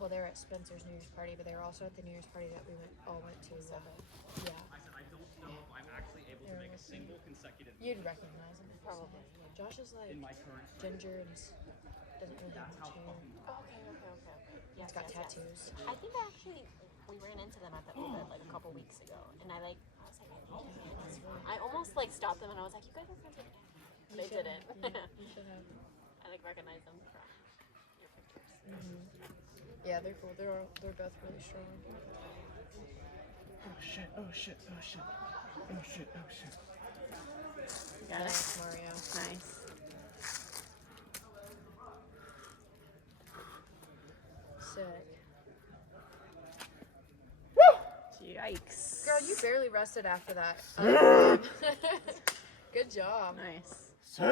well, they were at Spencer's New Year's party, but they were also at the New Year's party that we all went to. Yeah. I said, I don't know if I'm actually able to make a single consecutive. You'd recognize him. Probably. Josh is like in my current ginger and doesn't really have much hair. Okay. He's got tattoos. I think we ran into them at the Obed like a couple weeks ago, and I was like, I almost like stopped them and I was like, you guys are friends with me. They didn't. Yeah, you should have. I like recognize them from your pictures. Yeah, they're cool. They're both really strong. Oh shit. Got it? Nice, Mario. Nice. Sick. Yikes. Girl, you barely rested after that. Good job. Nice. Sir.